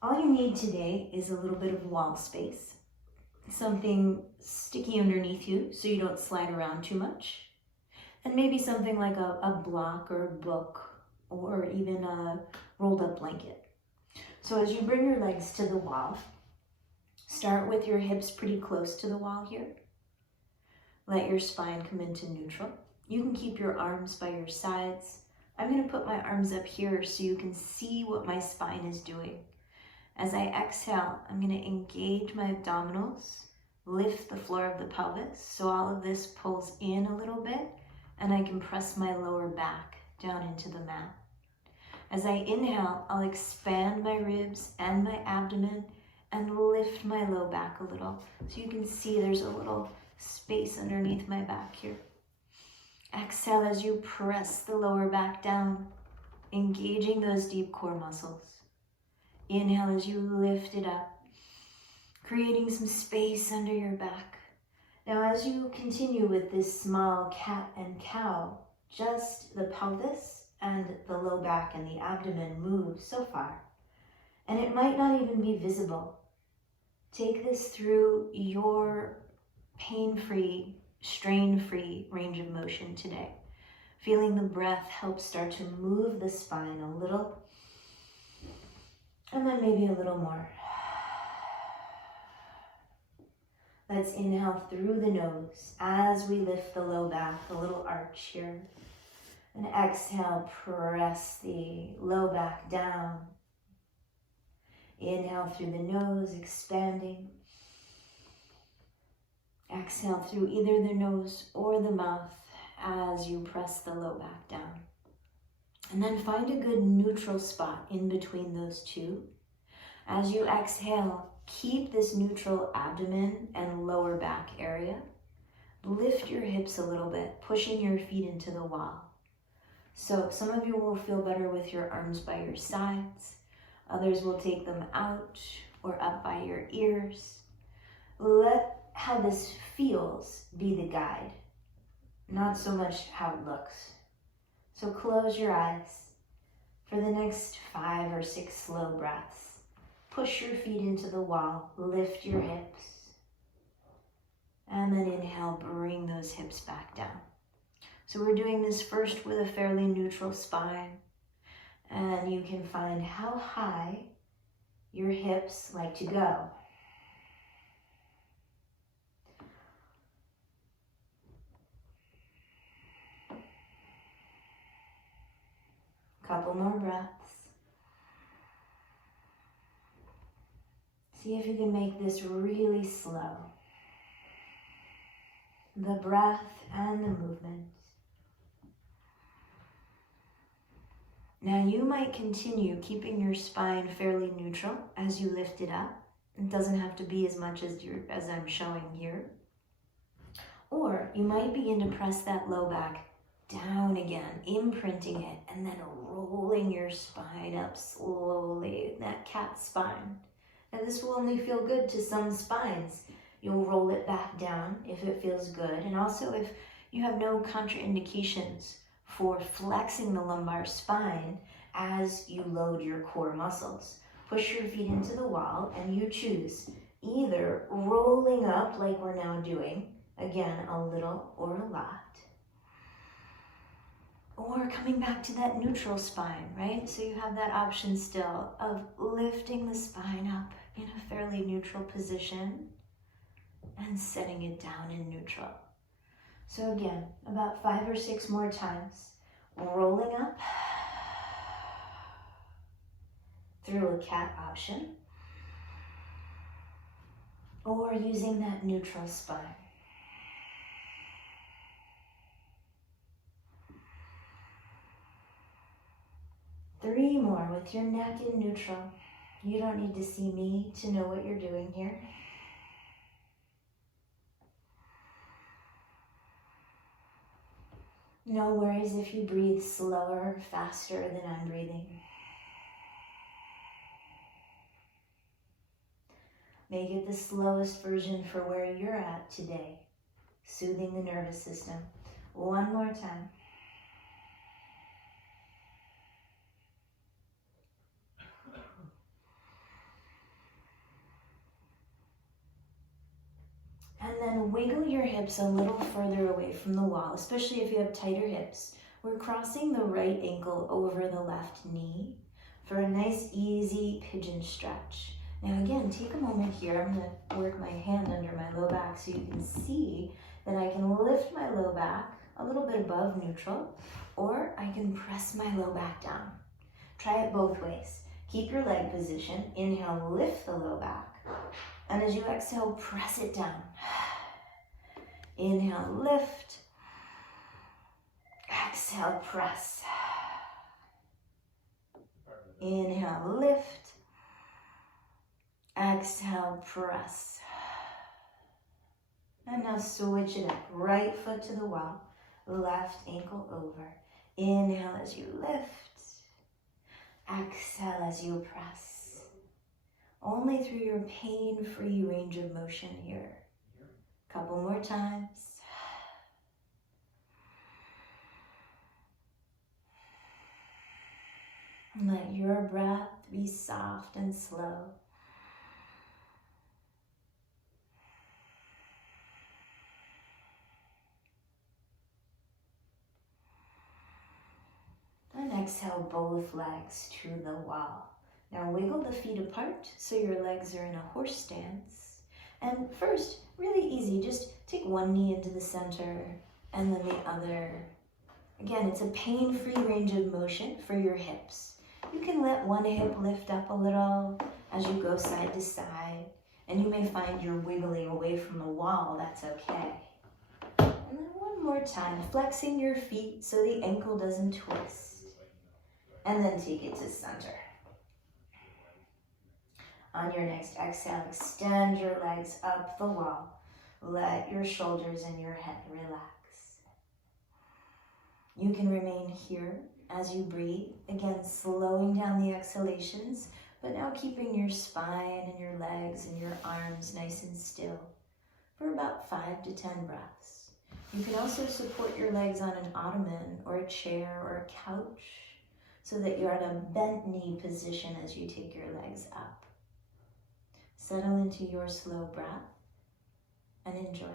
All you need today is a little bit of wall space, something sticky underneath you so you don't slide around too much, and maybe something like a block or a book or even a rolled up blanket. So as you bring your legs to the wall, start with your hips pretty close to the wall here. Let your spine come into neutral. You can keep your arms by your sides. I'm going to put my arms up here so you can see what my spine is doing. As I exhale, I'm going to engage my abdominals, lift the floor of the pelvis so all of this pulls in a little bit and I can press my lower back down into the mat. As I inhale, I'll expand my ribs and my abdomen and lift my low back a little. So you can see there's a little space underneath my back here. Exhale as you press the lower back down, engaging those deep core muscles. Inhale as you lift it up, creating some space under your back. Now as you continue with this small cat and cow, just the pelvis and the low back and the abdomen move so far, and it might not even be visible. Take this through your pain-free, strain-free range of motion today. Feeling the breath help start to move the spine a little, and then maybe a little more. Let's inhale through the nose as we lift the low back, a little arch here. And exhale, press the low back down. Inhale through the nose, expanding. Exhale through either the nose or the mouth as you press the low back down. And then find a good neutral spot in between those two. As you exhale, keep this neutral abdomen and lower back area. Lift your hips a little bit, pushing your feet into the wall. So some of you will feel better with your arms by your sides. Others will take them out or up by your ears. Let how this feels be the guide, not so much how it looks. So close your eyes for the next 5 or 6 slow breaths. Push your feet into the wall, lift your hips, and then inhale, bring those hips back down. So we're doing this first with a fairly neutral spine, and you can find how high your hips like to go. Couple more breaths. See if you can make this really slow. The breath and the movement. Now you might continue keeping your spine fairly neutral as you lift it up. It doesn't have to be as much as I'm showing here. Or you might begin to press that low back down again, imprinting it, and then rolling your spine up slowly, that cat spine. Now this will only feel good to some spines. You'll roll it back down if it feels good, and also if you have no contraindications for flexing the lumbar spine as you load your core muscles. Push your feet into the wall and you choose either rolling up like we're now doing, again, a little or a lot, or coming back to that neutral spine, right? So you have that option still of lifting the spine up in a fairly neutral position and setting it down in neutral. So again, about 5 or 6 more times, rolling up through a cat option, or using that neutral spine. Three more with your neck in neutral. You don't need to see me to know what you're doing here. No worries if you breathe slower, faster than I'm breathing. Make it the slowest version for where you're at today, soothing the nervous system. One more time. And then wiggle your hips a little further away from the wall, especially if you have tighter hips. We're crossing the right ankle over the left knee for a nice, easy pigeon stretch. Now again, take a moment here. I'm going to work my hand under my low back so you can see that I can lift my low back a little bit above neutral, or I can press my low back down. Try it both ways. Keep your leg position. Inhale, lift the low back. And as you exhale, press it down. Inhale, lift. Exhale, press. Inhale, lift. Exhale, press. And now switch it up. Right foot to the wall, left ankle over. Inhale as you lift. Exhale as you press. Only through your pain-free range of motion here. Couple more times. Let your breath be soft and slow. And exhale both legs to the wall. Now wiggle the feet apart so your legs are in a horse stance. And first, really easy, just take one knee into the center and then the other. Again, it's a pain-free range of motion for your hips. You can let one hip lift up a little as you go side to side, and you may find you're wiggling away from the wall. That's okay. And then one more time, flexing your feet so the ankle doesn't twist. And then take it to center. On your next exhale, extend your legs up the wall. Let your shoulders and your head relax. You can remain here as you breathe. Again, slowing down the exhalations, but now keeping your spine and your legs and your arms nice and still for about 5 to 10 breaths. You can also support your legs on an ottoman or a chair or a couch so that you're at a bent knee position as you take your legs up. Settle into your slow breath and enjoy.